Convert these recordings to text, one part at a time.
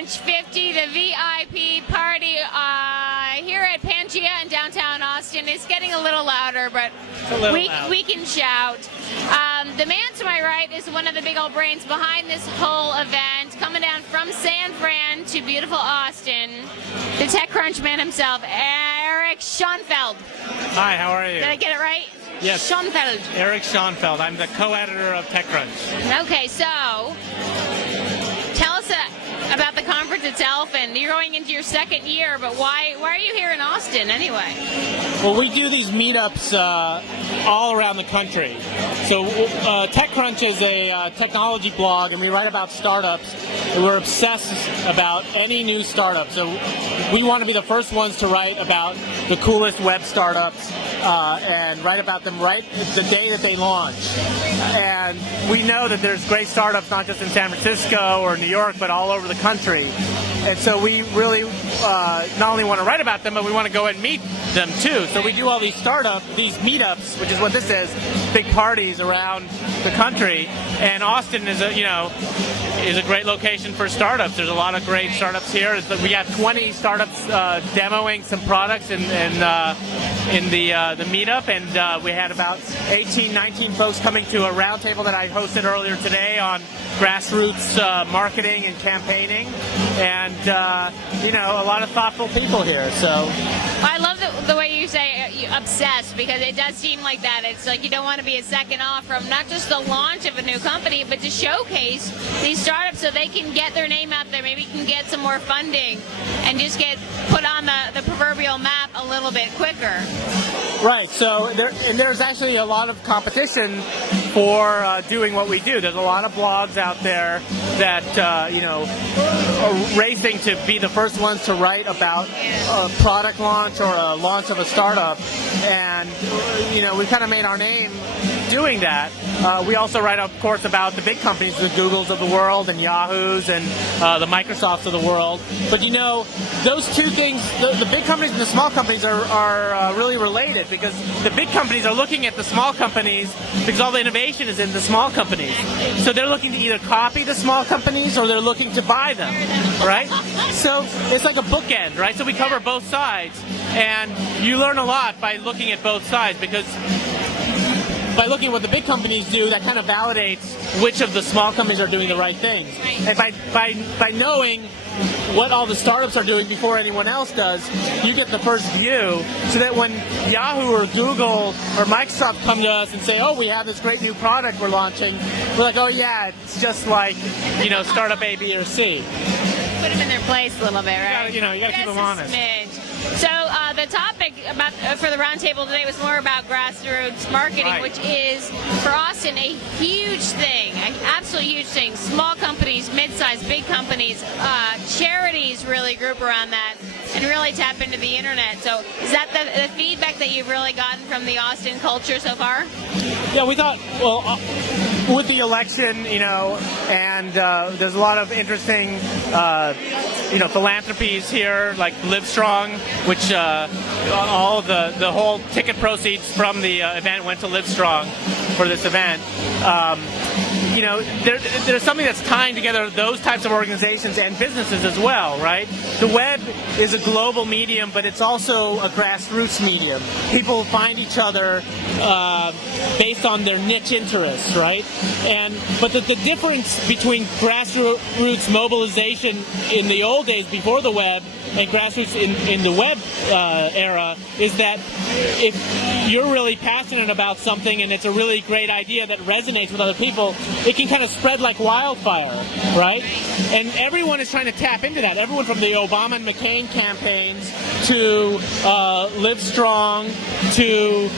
TechCrunch 50, the VIP party here at Pangea in downtown Austin. It's getting a little louder, but we can shout. The man to my right is one of the big old brains behind this whole event, coming down from San Fran to beautiful Austin, the TechCrunch man himself, Erick Schonfeld. Hi, how are you? Did I get it right? Yes. Schonfeld. Erick Schonfeld. I'm the co-editor of TechCrunch. Okay, so tell us about the conference itself, and you're going into your second year, but why are you here in Austin anyway? Well, we do these meetups all around the country. So TechCrunch is a technology blog, and we write about startups, and we're obsessed about any new startup. So we want to be the first ones to write about the coolest web startups and write about them right the day that they launch. And we know that there's great startups not just in San Francisco or New York, but all over the country. And so we really not only want to write about them, but we want to go and meet them too. So we do all these these meetups, which is what this is, big parties around the country. And Austin is a great location for startups. There's a lot of great startups here. We have 20 startups demoing some products in the meetup, and we had about 18, 19 folks coming to a roundtable that I hosted earlier today on grassroots marketing and campaigning, and a lot of thoughtful people here. So I love the way you say obsessed, because it does seem like that. It's like you don't want to be a second off from not just the launch of a new company, but to showcase these startups so they can get their name out there, maybe can get some more funding and just get put on the proverbial map a little bit quicker. Right, so there's actually a lot of competition for doing what we do. There's a lot of blogs out there that are racing to be the first ones to write about a product launch or a launch of a startup, and we kind of made our name doing that. We also write, of course, about the big companies, the Googles of the world and Yahoos and the Microsofts of the world. But those two things, the big companies and the small companies are really related, because the big companies are looking at the small companies because all the innovation is in the small companies. So they're looking to either copy the small companies or they're looking to buy them, right? So it's like a bookend, right? So we cover both sides, and you learn a lot by looking at both sides, because by looking at what the big companies do, that kind of validates which of the small companies are doing the right things. And by knowing what all the startups are doing before anyone else does, you get the first view, so that when Yahoo or Google or Microsoft come to us and say, oh, we have this great new product we're launching, we're like, oh yeah, it's just like, startup A, B, or C. Put them in their place a little bit, right? You gotta keep them honest. So the topic for the roundtable today was more about grassroots marketing, right, which is, for Austin, a huge thing, an absolutely huge thing. Small companies, mid-sized, big companies, charities really group around that and really tap into the internet. So is that the feedback that you've really gotten from the Austin culture so far? Yeah, we thought, with the election, and there's a lot of interesting, philanthropies here, like Livestrong, which all the whole ticket proceeds from the event went to Livestrong for this event. There's something that's tying together those types of organizations and businesses as well, right? The web is a global medium, but it's also a grassroots medium. People find each other based on their niche interests, right? But the difference between grassroots mobilization in the old days before the web and grassroots in the web era is that if you're really passionate about something and it's a really great idea that resonates with other people, it can kind of spread like wildfire, right? And everyone is trying to tap into that. Everyone from the Obama and McCain campaigns to Livestrong to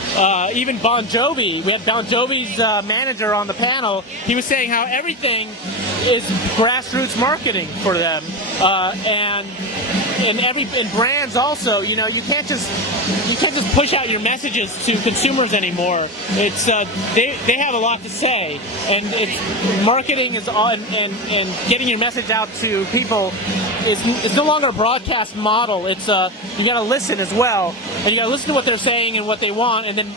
even Bon Jovi. We had Bon Jovi's manager on the panel. He was saying how everything is grassroots marketing for them, and brands also. You can't just push out your messages to consumers anymore. It's they have a lot to say, and it's marketing is on, and getting your message out to people is no longer a broadcast model. It's you got to listen as well, and you got to listen to what they're saying and what they want, and then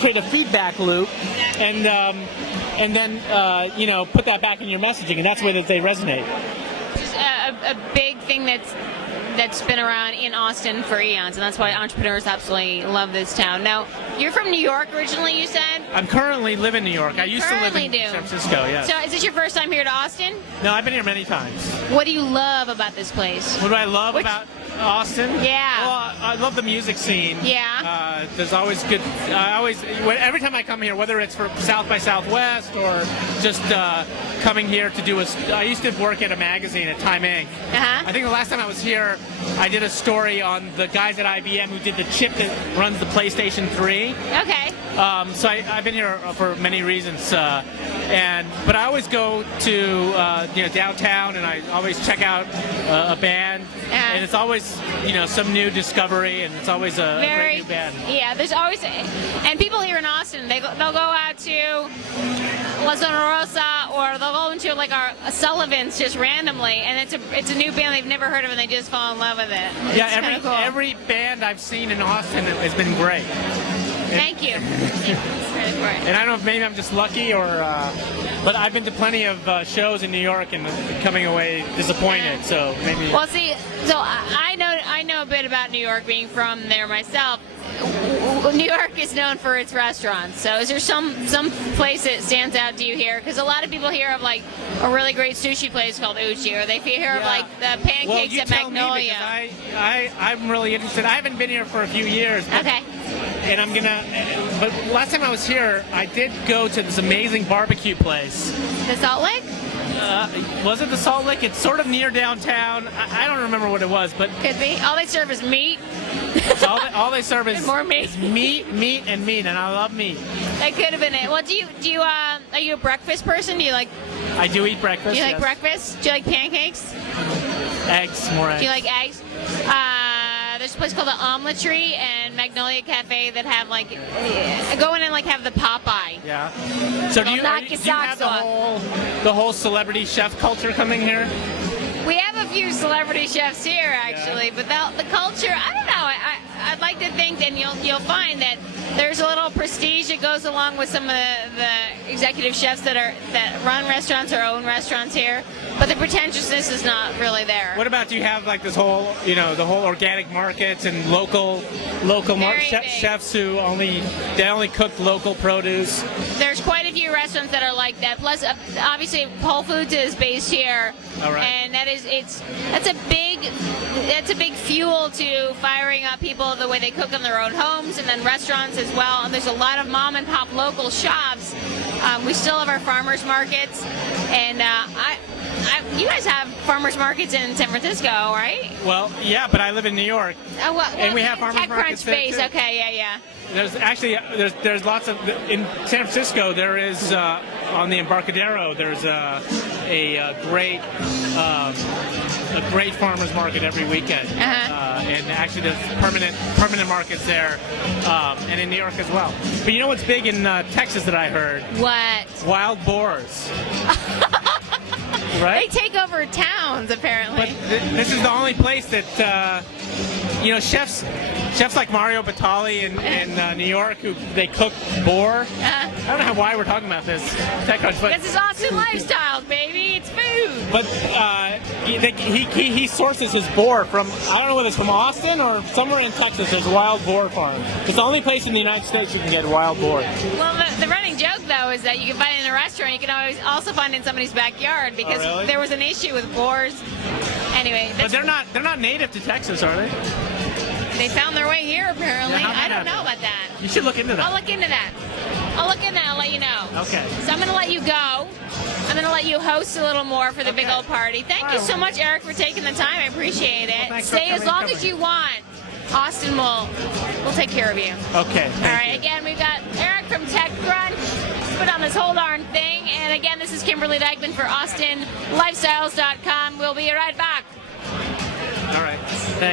create a feedback loop, and then put that back in your messaging, and that's the way that they resonate. Just a big thing that's been around in Austin for eons, and that's why entrepreneurs absolutely love this town. Now, you're from New York originally, you said? I'm currently live in New York. I used to live in San Francisco, yes. So is this your first time here to Austin? No, I've been here many times. What do you love about this place? What do I love about Austin? Yeah. Well, I love the music scene. Yeah. There's always good. Every time I come here, whether it's for South by Southwest or just coming here to do I used to work at a magazine at Time Inc. I think the last time I was here, I did a story on the guys at IBM who did the chip that runs the PlayStation 3. Okay. So I've been here for many reasons, but I always go to downtown, and I always check out a band, and it's always some new discovery, and it's always a great new band. Yeah, there's always, and people here in Austin, they'll go out to La Zona Rosa, or they'll go into like a Sullivan's just randomly, and it's a new band they've never heard of, and they just fall in love with it. Yeah, cool. every band I've seen in Austin has been great. Thank you. And I don't know if maybe I'm just lucky, but I've been to plenty of shows in New York and coming away disappointed. So maybe. Well, see, so I know a bit about New York, being from there myself. New York is known for its restaurants. So is there some place that stands out to you here? Because a lot of people hear of like a really great sushi place called Uchi, or they hear of like the pancakes at Magnolia. I'm really interested. I haven't been here for a few years. Okay. And but last time I was here, I did go to this amazing barbecue place. The Salt Lake? Was it the Salt Lake? It's sort of near downtown. I don't remember what it was, but could be. All they serve is meat. all they serve is more meat. Is meat, and meat, and I love meat. That could have been it. Well, are you a breakfast person? Do you like? I do eat breakfast. Do you like breakfast? Do you like pancakes? Eggs, more eggs. Do you like eggs? There's a place called the Omeletry and Magnolia Cafe that have like go in and like have the Popeye. Yeah. So do you have the whole celebrity chef culture coming here? We have a few celebrity chefs here, actually, but the culture, I don't know. I'd like to think, and you'll find that there's a little prestige that goes along with some of the executive chefs that run restaurants or own restaurants here, but the pretentiousness is not really there. What about, do you have like this whole, the whole organic markets and local chefs who only cook local produce? There's quite a few restaurants that are like that. Plus, obviously, Whole Foods is based here, and that's a big fuel to firing up people the way they cook in their own homes, and then restaurants as well. And there's a lot of mom and pop local shops. We still have our farmers markets, and you guys have farmers markets in San Francisco, right? Well, yeah, but I live in New York, and we have farmers markets there too. Okay, yeah. There's lots of, in San Francisco there is on the Embarcadero there's a great farmers market every weekend, and actually there's permanent markets there, and in New York as well. But you know what's big in Texas that I heard? What? Wild boars. Right? They take over towns, apparently. But this is the only place that chefs like Mario Batali in New York, who they cook boar. I don't know why we're talking about this TechCrunch, but this is AustinLifestyles, baby. It's food. But he sources his boar from, I don't know whether it's from Austin or somewhere in Texas. There's a wild boar farm. It's the only place in the United States you can get wild boar. Well, the running joke though is that you can find it in a restaurant. You can always also find it in somebody's backyard, because there was an issue with boars. Anyway, but they're not native to Texas, are they? They found their way here, apparently. I don't know about that. You should look into that. I'll look into that. I'll let you know. Okay. So I'm going to let you go. I'm going to let you host a little more for the big old party. Thank you so much, Eric, for taking the time. I appreciate it. Well, stay as long as you want. Austin will take care of you. Okay. All right. Again, we've got Eric from TechCrunch. Put on this whole darn thing. And again, this is Kimberlie Dykeman for AustinLifestyles.com. We'll be right back.